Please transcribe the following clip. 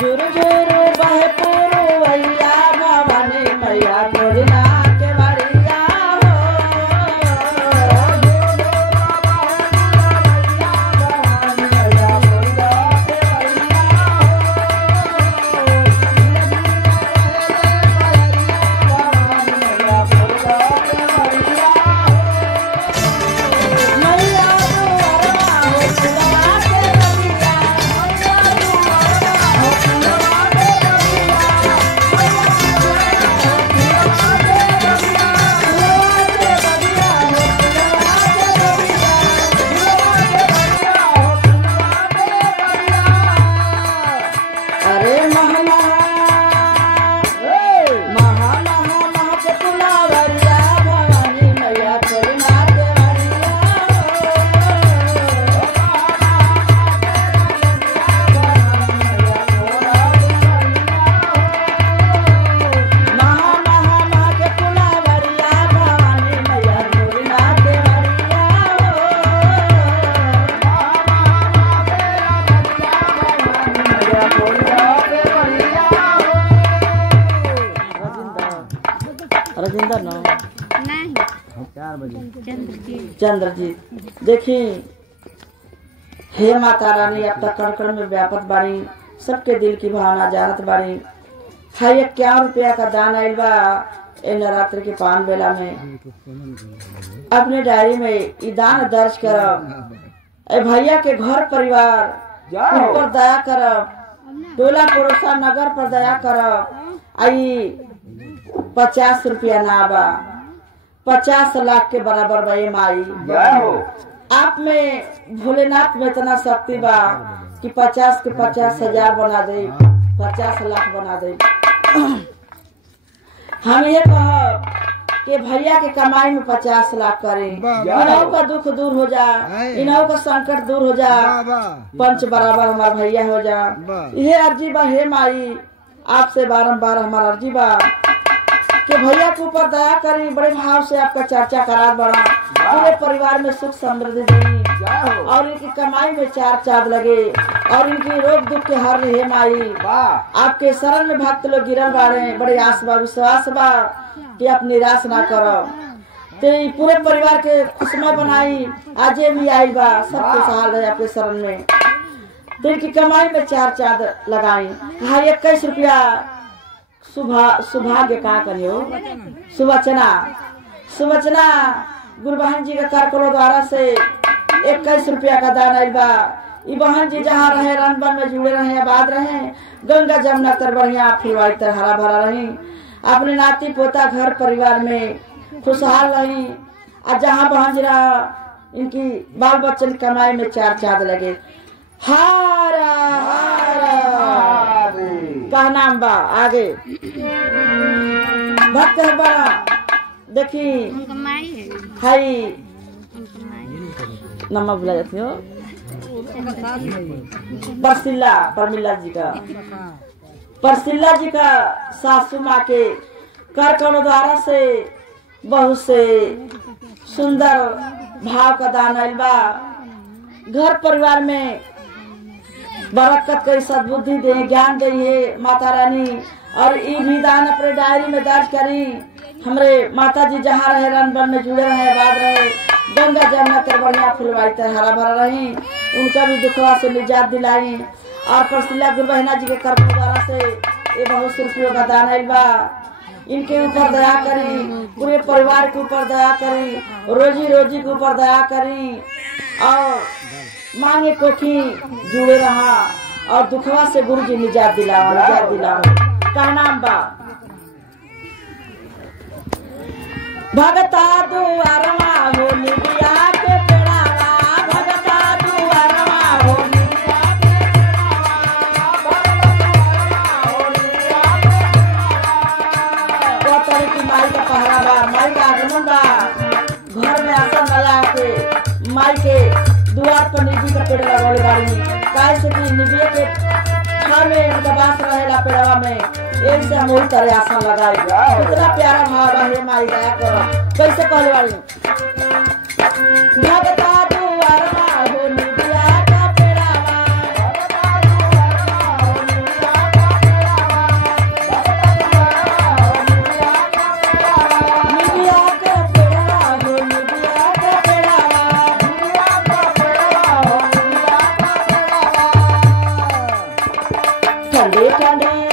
झुरु झुरु बहे पुरवैया भवानी मैया खोजना के बड़िया राजेंद्र ना नहीं 4 बजे चंद्र जी देखी हे माता रानी अब तक कण में व्यापक बाड़ी सबके दिल की भावना जानत बाड़ी हाय 51 रुपया का दान आइल बा ए नवरात्र के पान बेला में अपने डायरी में ई दान दर्ज करब ए भैया के घर परिवार ऊपर दया करब टोला पड़ोसा नगर पर दया करब आई 50 रुपया ना बा 50 लाख के बराबर बा माई आप में भोलेनाथ में इतना शक्ति बा कि 50 के 50,000 बना दे 50 लाख बना दे हम ये कह कि भैया के कमाई में 50 लाख करें इन्हों का दुख दूर हो जा इन्हों का संकट दूर हो जा पंच बराबर हमारा भैया हो जा ये अर्जी बा हे माई आपसे बारंबार हमारा अर्जी बा कि भैया के ऊपर दया करी बड़े भाव से आपका चर्चा करा बढ़ा पूरे परिवार में सुख समृद्धि दी और इनकी कमाई में 4 चांद लगे और इनकी रोग दुख के हर रहे माई आपके शरण में भक्त लोग गिरल बाड़े बड़े आस बा विश्वास बा कि आप निराश ना करो ते पूरे परिवार के खुशमय बनाई आजे भी आई बा सबके सहाल है आपके शरण में तो इनकी कमाई में 4 चांद लगाई हाँ 21 रुपया सुभाग्य का करियो सुवचना गुरु बहन जी के कार्यक्रम द्वारा से 21 रुपया का दान आइल बा ई बहन जी जहाँ रहे रन बन में जुड़े रहे आबाद रहे गंगा जमुना तर बढ़िया फुलवारी तर हरा भरा रही अपने नाती पोता घर परिवार में खुशहाल रही और जहाँ बहन जी रहा इनकी बाल बच्चन कमाई में 4 चांद लगे हारा का नाम बा आगे भक्त है बड़ा देखी हाई नम्मा बुला जाती हो परसिल्ला जी का सासू माँ के कार्यक्रम द्वारा से बहुत से सुंदर भाव का दान आइल बा घर परिवार में बरकत करी सद्बुद्धि दे ज्ञान दे माता रानी और ई भी दान अपने डायरी में दर्ज करी हमरे माता जी जहाँ रहे रन बन में जुड़े रहे आबाद रहे गंगा जमुना तर बढ़िया फुलवारी तर हरा भरा रही उनका भी दुखवा से निजात दिलाई और परसिल्ला गुरु बहना जी के कर्म द्वारा से ये बहुत रुपयों का दान आइल बा इनके ऊपर दया करी पूरे परिवार के ऊपर दया करी रोजी रोजी के ऊपर दया करी और मांगे कोठी जुड़े रहा और दुखवा से गुरु जी निजात दिलाओ का नाम बा भगता दुआरवा हो निबिया के पेड़ावा भगता दुआरवा हो निबिया के पेड़ावा की माई का पहरा बा माई का आगमन बा घर में आसन लगा के माई के द्वार पर निबी का पेड़ लगावले बाड़ी काहे से कि निबिया के छा में उनका बास रहेला पेड़वा में एक से हम वही तरह आसन लगाई कितना प्यारा भाव है माई दया करो कैसे कहले बाड़ी भगता दुआरवा हो निबिया का पेड़वा भगता दुआरवा हो निबिया ठंडे ठंडे